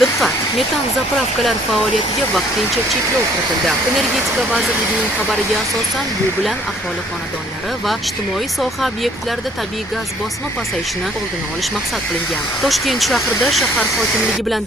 Diqqat! Metan zapravkalar faoliyatiga vaqtincha cheklov kiritildi. Energetika vazirligining xabariga asosan bu bilan aholi xonadonlari va ijtimoiy soha obyektlarida tabiiy gaz bosimi pasayishini oldini olish maqsad qilingan. Toshkent shahrida shahar hokimligi bilan